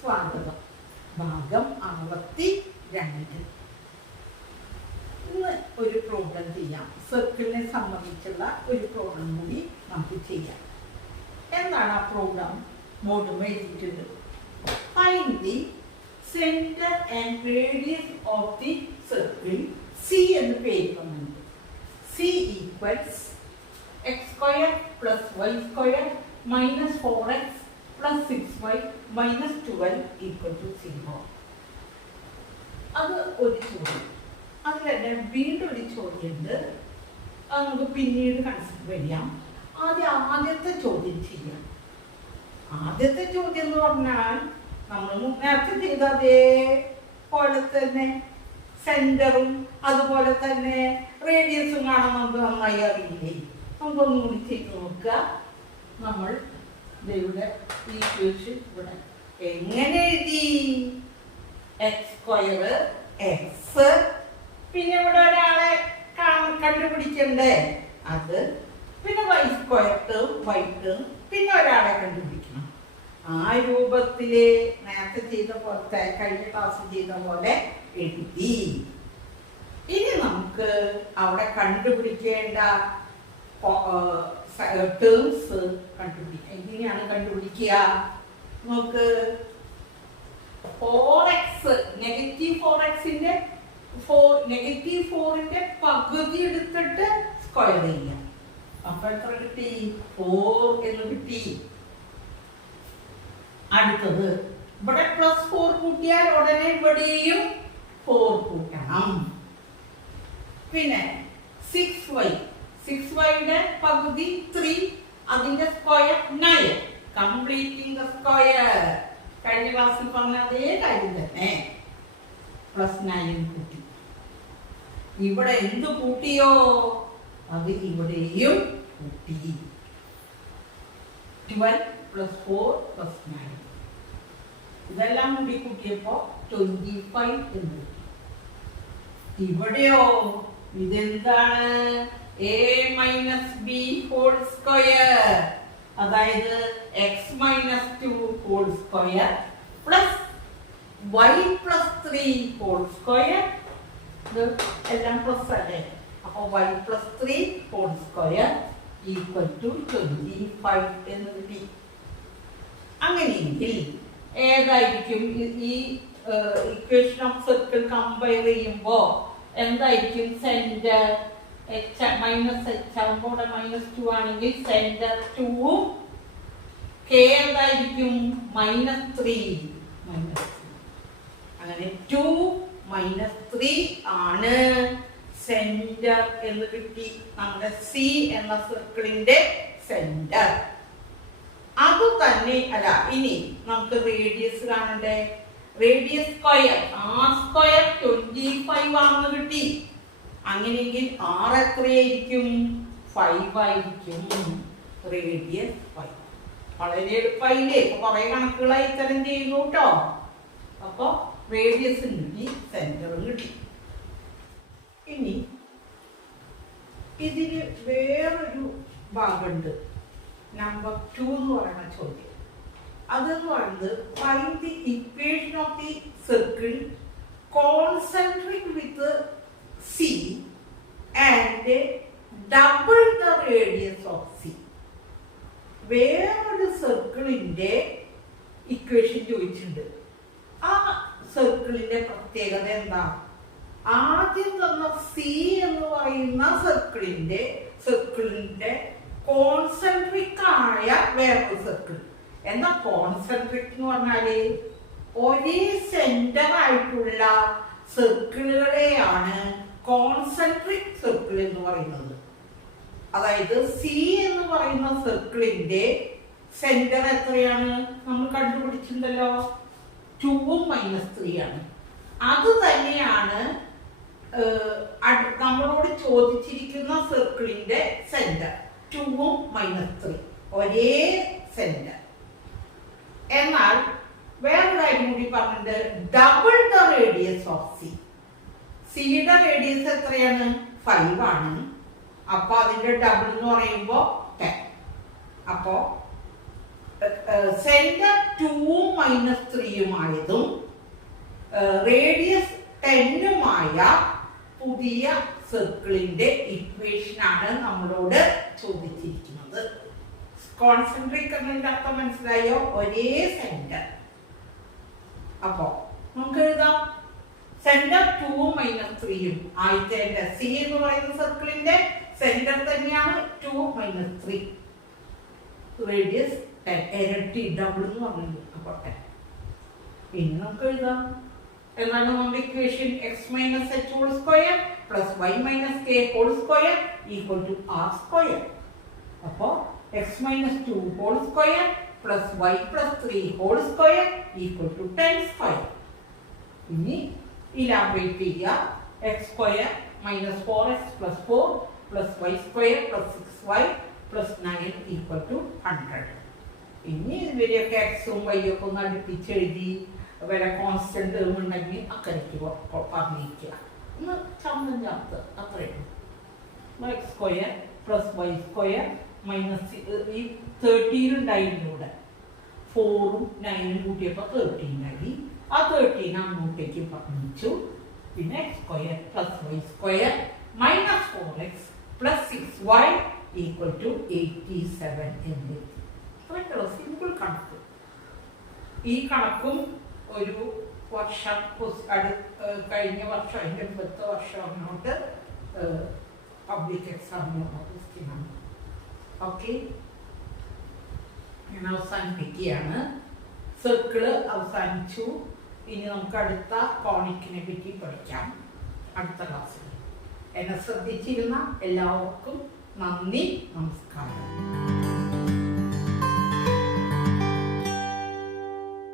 സ്വാഗതം. ഭാഗം 62. ഇന്ന് ഒരു പ്രോബ്ലം ചെയ്യാം. സർക്കിളിനെ സംബന്ധിച്ചുള്ള ഒരു പ്രോബ്ലം കൂടി നമുക്ക് ചെയ്യാം. എന്താണ് ആ പ്രോഗ്രാം? ബോർഡും എഴുതിയിട്ടുണ്ട്. Find the centre and radius of the circle. C എന്ന് പേര് വന്നിട്ടുണ്ട്. C equals x² + y² - 4x + 6y - 12 = 0. അത് ഒരു ചോദ്യം. അതിൽ തന്നെ വീണ്ടും ഒരു ചോദ്യമുണ്ട്. അത് നമുക്ക് പിന്നീട് കൺസിഡർ ചെയ്യാം. ആദ്യത്തെ ചോദ്യം ചെയ്യാം. ആദ്യത്തെ ചോദ്യം എന്ന് പറഞ്ഞാൽ നമ്മൾ നേരത്തെ ചെയ്ത അതേപോലെ തന്നെ സെന്ററും അതുപോലെ തന്നെ റേഡിയസും കാണാൻ നമുക്ക് നന്നായി അറിയില്ലേ? നമുക്കൊന്നും കൂടി ചെയ്ത് നോക്കുക. നമ്മൾ ഇവിടെ ഈക്വേഷൻ ഇവിടെ എങ്ങനെ എഴുതി? x² x, പിന്നെ ഇവിടെ ഒരാളെ കണ്ടുപിടിക്കണ്ടേ? അത് പിന്നെ y² ടേം y ടേം, പിന്നെ ഒരാളെ കണ്ടുപിടിക്കണം. ആ രൂപത്തില് നേരത്തെ ചെയ്ത പോലത്തെ കഴിഞ്ഞ ക്ലാസ് ചെയ്ത പോലെ എഴുതി. ഇനി നമുക്ക് അവിടെ കണ്ടുപിടിക്കേണ്ട ടേംസ് കണ്ടുപിടിക്കുക. എങ്ങനെയാണ് കണ്ടുപിടിക്കുക? നമുക്ക് 4x -4xന്റെ -4ന്റെ പകുതി എടുത്തിട്ട് സ്ക്വയർ ചെയ്യാം. അപ്പൊ എത്ര കിട്ടി? 4 എന്ന് കിട്ടി. അടുത്തത് ഇവിടെ +4 കൂട്ടിയാൽ ഉടനെ ഇവിടെയും 4 കൂട്ടണം. പിന്നെ 6y പകുതി 3, അതിന്റെ സ്ക്വയർ 9. Completing the square. കഴിഞ്ഞ ക്ലാസ്സിൽ പറഞ്ഞ അതേ കാര്യം തന്നെ. +9 കൂട്ടി. ഇവിടെ എന്ത് കൂട്ടിയോ അത് ഇവിടെയും കൂട്ടി. 12 + 4 + 9. ഇതെല്ലാം കൂടി കൂട്ടിയപ്പോ 25 എന്ന്. ഇവിടെയോ ഇതെന്താണ്? a - b² അതായത് x - 2² + y + 3² ഇത് എല്ലാം പ്ലസ് അല്ലേ? അപ്പൊ y + 3² = 25 എന്ന് കിട്ടി. അങ്ങനെയെങ്കിൽ ഏതായിരിക്കും ഈ ഇക്വേഷൻ ഓഫ് സർക്കിൾ കമ്പയർ ചെയ്യുമ്പോ എന്തായിരിക്കും സെന്റർ? h ആകുമ്പോൾ -2 ആണെങ്കിൽ സെന്റർ 2, k എന്തായിരിക്കും? -3. അങ്ങനെ 2 - 3 ആണ് സെന്റർ എന്ന് കിട്ടി. നമ്മുടെ സി എന്ന സർക്കിളിന്റെ സെന്റർ. അത് തന്നെ അല്ല. ഇനി നമുക്ക് റേഡിയസ് കാണണ്ടേ? റേഡിയസ് സ്ക്വയർ r² 25 ആണെന്ന് കിട്ടി. അങ്ങനെയെങ്കിൽ r എത്രയായിരിക്കും? 5 ആയിരിക്കും. റേഡിയസ് 5. വളരെ എളുപ്പമായില്ലേ? ഇപ്പൊ കുറെ കണക്കുകളായി ഇത്തരം ചെയ്യുന്നു കേട്ടോ. അപ്പൊ റേഡിയസ് കിട്ടി, സെന്ററും കിട്ടി. ഇനി ഇതിന് വേറൊരു ഭാഗമുണ്ട്. നമ്പർ 2 എന്ന് പറയുന്ന ചോദ്യം. അതെന്ന് പറയുന്നത് find the equation of the circle concentric with C and double the radius of C. വേറൊരു സർക്കിളിന്റെ ഇക്വേഷൻ ചോദിച്ചിട്ടുണ്ട്. ആ സർക്കിളിന്റെ പ്രത്യേകത എന്താ? ആദ്യം തന്ന C എന്ന് പറയുന്ന സർക്കിളിന്റെ കോൺസെൻട്രിക് ആയ വേറൊരു സർക്കിൾ. എന്താ കോൺസെൻട്രിക് എന്ന് പറഞ്ഞാല്? ഒരേ സെന്റർ ആയിട്ടുള്ള സർക്കിളുകളെയാണ് കോൺസെൻട്രിക് സർക്കിൾ എന്ന് പറയുന്നത്. അതായത് സി എന്ന് പറയുന്ന സർക്കിളിന്റെ സെന്റർ എത്രയാണ്? നമ്മൾ കണ്ടുപിടിച്ചിട്ടുണ്ടല്ലോ, 2ഉം -3 ആണ്. അത് തന്നെയാണ് നമ്മളോട് ചോദിച്ചിരിക്കുന്ന സർക്കിളിന്റെ സെന്റർ. 2ഉം -3 ഒരേ സെന്റർ. എന്നാൽ വേറൊരു കാര്യം കൂടി പറഞ്ഞിട്ട് double the radius of C. സിയുടെ റേഡിയസ് എത്രയാണ്? 5 ആണ്. അപ്പൊ അതിന്റെ ഡബിൾ എന്ന് പറയുമ്പോ 10. അപ്പോ സെന്റർ 2 മൈനസ് 3 ആയതും റേഡിയസ് 10 പുതിയ സർക്കിളിന്റെ ഇക്വേഷൻ ആണ് നമ്മളോട് ചോദിച്ചിരിക്കുന്നത്. കോൺസെൻട്രിക് എന്നതിന്റെ അർത്ഥം മനസ്സിലായോ? ഒരേ സെന്റർ. അപ്പോ നമുക്ക് എഴുതാം സെന്റർ 2 മൈനസ് 3 ആയിട്ട് സി എന്ന് പറയുന്ന സർക്കിളിന്റെ സെന്റർ തന്നെയാണ് 2 മൈനസ് 3. റേഡിയസ് 10, ഇരട്ടി ഡബിൾ എന്ന് പറഞ്ഞു. അപ്പൊ 10. പിന്നെ നമുക്ക് എഴുതാം എന്താണ് നമ്മുടെ equation? X minus h whole square plus y minus k whole square equal to r square. അപ്പോ x minus 2 whole square plus y plus 3 whole square equal to 10 square. ഇനി ഇലാബറേറ്റ് ചെയ്യുക. X square minus 4x plus 4 plus y square plus 6y plus 9 equal to 100. ഇനി ഇവരെയൊക്കെ എക്സും വൈയും ഒക്കെ ഒന്ന് അടുപ്പിച്ചെഴുതി വല്ല constant term ഉണ്ടെങ്കിൽ അക്കരയ്ക്ക് പറഞ്ഞിരിക്കുക. ഒന്ന് ചന്തം ചേർത്ത് അത്രയും. X square plus y square minus ഈ 13 ഉണ്ടായിരുന്നൂടെ, 4ഉം 9ഉം കൂട്ടിയപ്പോൾ 13 ആയി. ആ 13 അങ്ങോട്ടേക്ക് പറഞ്ഞിച്ചു. പിന്നെ x square plus y square minus 4x plus 6y equal to 87 എന്ന്. അത്രയ്ക്കുള്ള സിമ്പിൾ കണക്ക്. ഈ കണക്കും ഒരു വർഷം കഴിഞ്ഞ വർഷം അതിൻ്റെ മുമ്പത്തെ വർഷം അങ്ങോട്ട് പബ്ലിക് എക്സാമിനുള്ള ക്വസ്റ്റ്യനാണ്. ഓക്കെ, ഞാൻ അവസാനിപ്പിക്കുകയാണ്. സർക്കിള് അവസാനിച്ചു. ഇനി നമുക്ക് അടുത്ത കോണിക്കിനെ പറ്റി പഠിക്കാം അടുത്ത ക്ലാസ്സിൽ. എന്നെ ശ്രദ്ധിച്ചിരുന്ന എല്ലാവർക്കും നന്ദി, നമസ്കാരം.